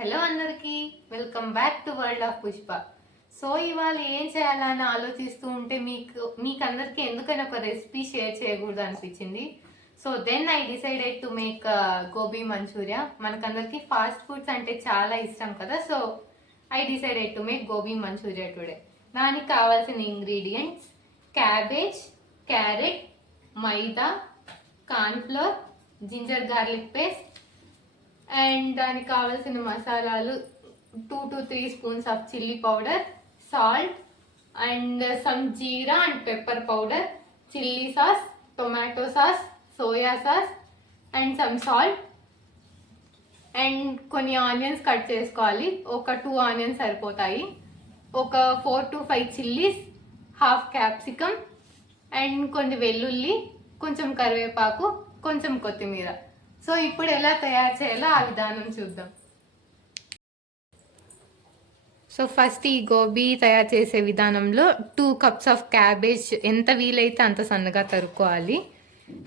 హలో అందరికీ, welcome back to world of Pushpa. సో ఇవాళ ఏం చేయాలని ఆలోచిస్తూ ఉంటే మీకు అందరికీ ఎందుకైనా ఒక రెసిపీ షేర్ చేయకూడదు అనిపించింది. So then I decided to make gobi manchurian. మనకందరికి ఫాస్ట్ ఫుడ్స్ అంటే చాలా ఇష్టం కదా. So I decided to make gobi manchurian today. దానికి కావాల్సిన ingredients: cabbage, carrot, maida, cornflour, ginger garlic paste and దానికి కావాల్సిన మసాలాలు 2 to 3 spoons of chilli powder, salt and some jeera and pepper powder, chilli sauce, tomato sauce, soya sauce and some salt and కొన్ని onions cut చేసుకోవాలి. ఒక 2 ఆనియన్స్ సరిపోతాయి. ఒక 4 to 5 chillies, half capsicum and కొన్ని వెల్లుల్లి, కొంచెం కరివేపాకు, కొంచెం కొత్తిమీర. సో ఇప్పుడు ఎలా తయారు చేయాలో ఆ విధానం చూద్దాం. సో ఫస్ట్ ఈ గోబీ తయారు చేసే విధానంలో 2 కప్స్ ఆఫ్ క్యాబేజ్ ఎంత వీలైతే అంత సన్నగా తరుక్కోవాలి.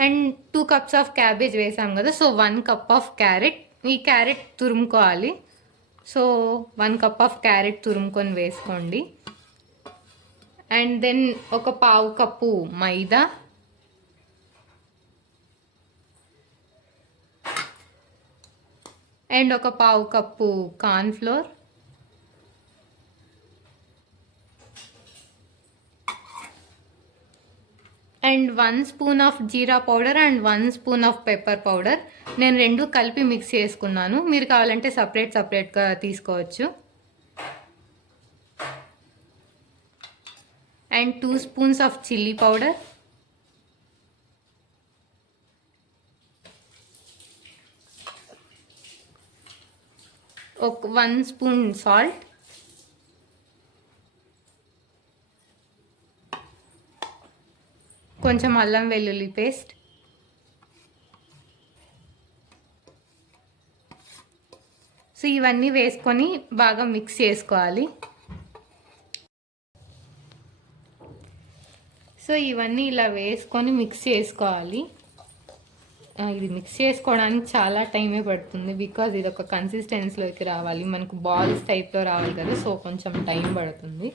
అండ్ 2 కప్స్ ఆఫ్ క్యాబేజ్ వేసాం కదా, సో 1 కప్ ఆఫ్ క్యారెట్. ఈ క్యారెట్ తురుముకోవాలి. సో 1 కప్ ఆఫ్ క్యారెట్ తురుముకొని వేసుకోండి. అండ్ దెన్ ఒక పావు కప్పు మైదా, అండ్ ఒక పావు cup cornflour, and 1 spoon of jeera powder and 1 spoon of pepper powder. నేను రెండు కలిపి మిక్స్ చేసుకున్నాను. మీరు కావాలంటే సపరేట్గా తీసుకోవచ్చు. అండ్ 2 స్పూన్స్ ఆఫ్ చిల్లీ పౌడర్, ఒక 1 స్పూన్ సాల్ట్, కొంచెం అల్లం వెల్లుల్లి పేస్ట్, సో ఇవన్నీ వేసుకొని బాగా మిక్స్ చేసుకోవాలి. సో ఇవన్నీ ఇలా వేసుకొని మిక్స్ చేసుకోవాలి. ఇది మిక్స్ చేసుకోవడానికి చాలా టైమే పడుతుంది, బికాజ్ ఇది ఒక కన్సిస్టెన్సీలోకి రావాలి, మనకు బాల్స్ టైప్లో రావాలి కదా. సో కొంచెం టైం పడుతుంది.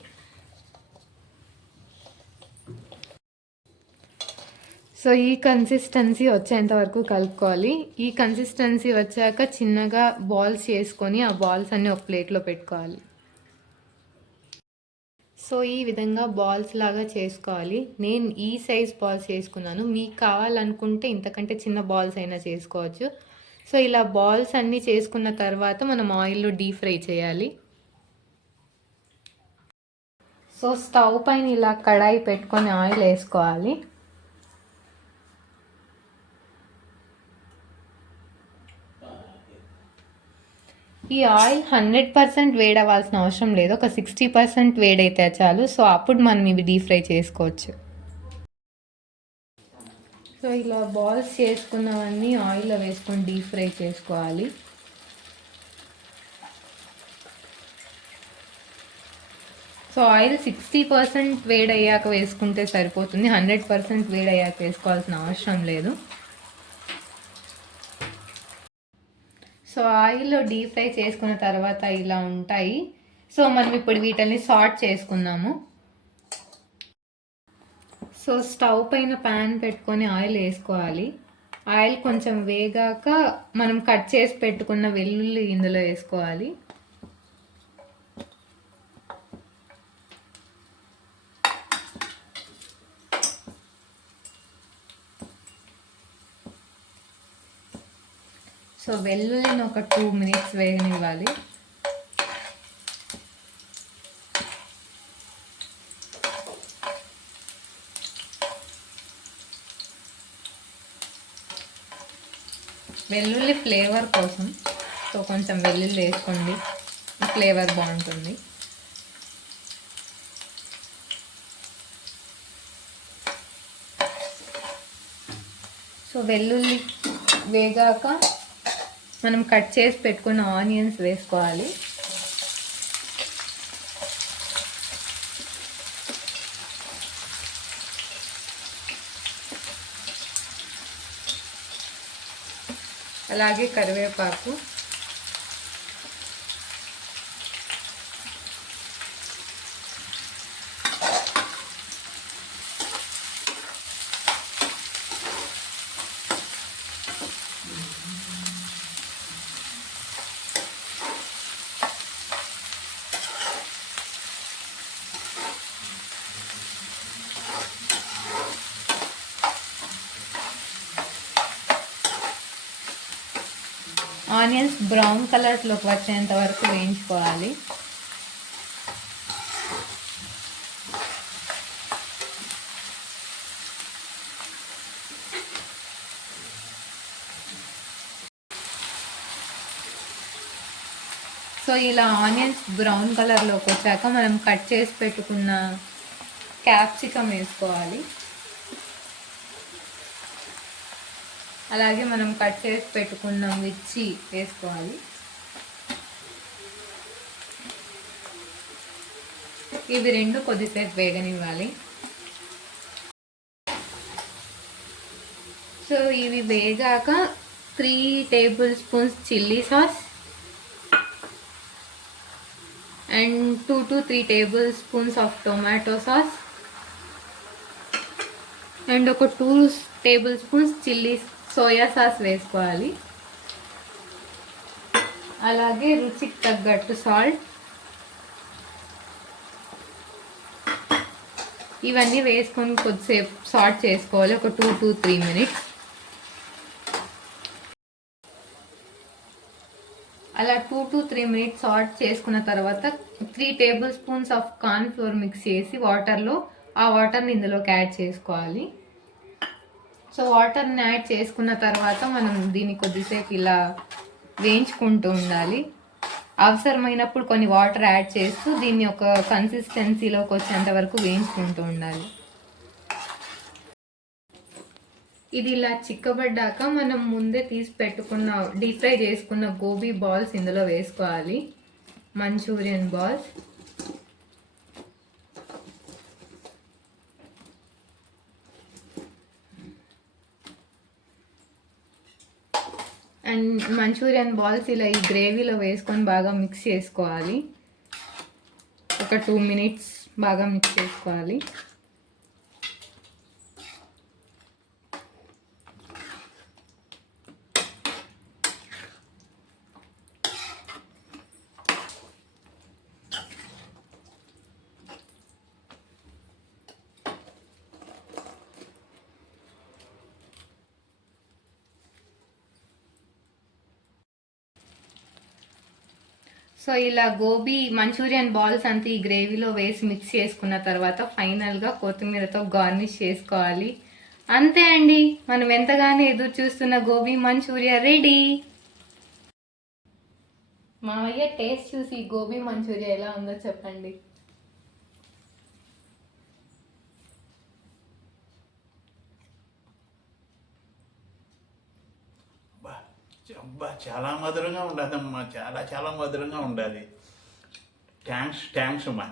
సో ఈ కన్సిస్టెన్సీ వచ్చేంత వరకు కలుపుకోవాలి. ఈ కన్సిస్టెన్సీ వచ్చాక చిన్నగా బాల్స్ చేసుకొని ఆ బాల్స్ అన్నీ ఒక ప్లేట్లో పెట్టుకోవాలి. సో ఈ విధంగా బాల్స్ లాగా చేసుకోవాలి. నేను ఈ సైజ్ బాల్స్ చేసుకున్నాను. మీకు కావాలనుకుంటే ఇంతకంటే చిన్న బాల్స్ అయినా చేసుకోవచ్చు. సో ఇలా బాల్స్ అన్నీ చేసుకున్న తర్వాత మనం ఆయిల్లో డీప్ ఫ్రై చేయాలి. సో స్టవ్ పైన ఇలా కడాయి పెట్టుకొని ఆయిల్ వేసుకోవాలి. ఈ ఆయిల్ 100% వేడవ్వాల్సిన అవసరం లేదు, ఒక 60% వేడైతే చాలు. సో అప్పుడు మనం ఇవి డీప్ ఫ్రై చేసుకోవచ్చు. సో ఇలా బాల్స్ చేసుకున్నవన్నీ ఆయిల్లో వేసుకొని డీప్ ఫ్రై చేసుకోవాలి. సో ఆయిల్ 60% వేడయ్యాక వేసుకుంటే సరిపోతుంది, 100% వేడయ్యాక వేసుకోవాల్సిన అవసరం లేదు. సో ఆయిల్లో డీప్ ఫ్రై చేసుకున్న తర్వాత ఇలా ఉంటాయి. సో మనం ఇప్పుడు వీటిని సార్ట్ చేసుకుందాము. సో స్టవ్ పైన ప్యాన్ పెట్టుకొని ఆయిల్ వేసుకోవాలి. ఆయిల్ కొంచెం వేగాక మనం కట్ చేసి పెట్టుకున్న వెల్లుల్లి ఇందులో వేసుకోవాలి. సో వెల్లుల్లిని ఒక 2 minutes వేగనివ్వాలి. వెల్లుల్లి ఫ్లేవర్ కోసం సో కొంచెం వెల్లుల్లి వేసుకోండి, ఫ్లేవర్ బాగుంటుంది. సో వెల్లుల్లి వేగాక మనం కట్ చేసి పెట్టుకున్న ఆనియన్స్ వేసుకోవాలి. అలాగే కరివేపాకు, ఆనియన్స్ బ్రౌన్ కలర్లోకి వచ్చేంత వరకు వేయించుకోవాలి. సో ఇలా ఆనియన్స్ బ్రౌన్ కలర్లోకి వచ్చాక మనం కట్ చేసి పెట్టుకున్న క్యాప్సికమ్ వేసుకోవాలి. అలాగే మనం కట్ చేసి పెట్టుకున్న మిర్చి వేసుకోవాలి. ఇవి రెండు కొద్దిసేపు వేగనివ్వాలి. సో ఇవి వేగాక 3 table spoons chilli sauce and 2 to 3 table spoons of tomato sauce and ఒక 2 టేబుల్ స్పూన్స్ సోయా సాస్ వేసుకోవాలి. అలాగే రుచికి తగ్గట్టు సాల్ట్. ఇవన్నీ వేసుకొని కొద్దిసేపు సాల్ట్ చేసుకోవాలి, ఒక 2 to 3 మినిట్స్. అలా 2 to 3 మినిట్స్ సాల్ట్ చేసుకున్న తర్వాత 3 table spoons of corn flour mix చేసి వాటర్లో ఆ వాటర్ని ఇందులోకి యాడ్ చేసుకోవాలి. సో వాటర్ని యాడ్ చేసుకున్న తర్వాత మనం దీన్ని కొద్దిసేపు ఇలా వేయించుకుంటూ ఉండాలి. అవసరమైనప్పుడు కొన్ని వాటర్ యాడ్ చేస్తూ దీన్ని ఒక కన్సిస్టెన్సీలోకి వచ్చేంత వరకు వేయించుకుంటూ ఉండాలి. ఇది ఇలా చిక్కబడ్డాక మనం ముందే తీసి పెట్టుకున్న డీప్ ఫ్రై చేసుకున్న గోబీ బాల్స్ ఇందులో వేసుకోవాలి, Manchurian balls. And Manchurian balls ఇలా ఈ గ్రేవీలో వేసుకొని బాగా మిక్స్ చేసుకోవాలి. ఒక 2 మినిట్స్ బాగా మిక్స్ చేసుకోవాలి. సో ఇలా గోబీ మంచూరియన్ బాల్స్ అంతా ఈ గ్రేవీలో వేసి మిక్స్ చేసుకున్న తర్వాత ఫైనల్గా కొత్తిమీరతో గార్నిష్ చేసుకోవాలి. అంతే అండి, మనం ఎంతగానో ఎదురు చూస్తున్న గోబీ మంచూరియా రెడీ. మావయ్య టేస్ట్ చూసి గోబీ మంచూరియా ఎలా ఉందో చెప్పండి. చాలా మధురంగా ఉండదమ్మా, చాలా చాలా మధురంగా ఉండాలి. థ్యాంక్స్ అమ్మా.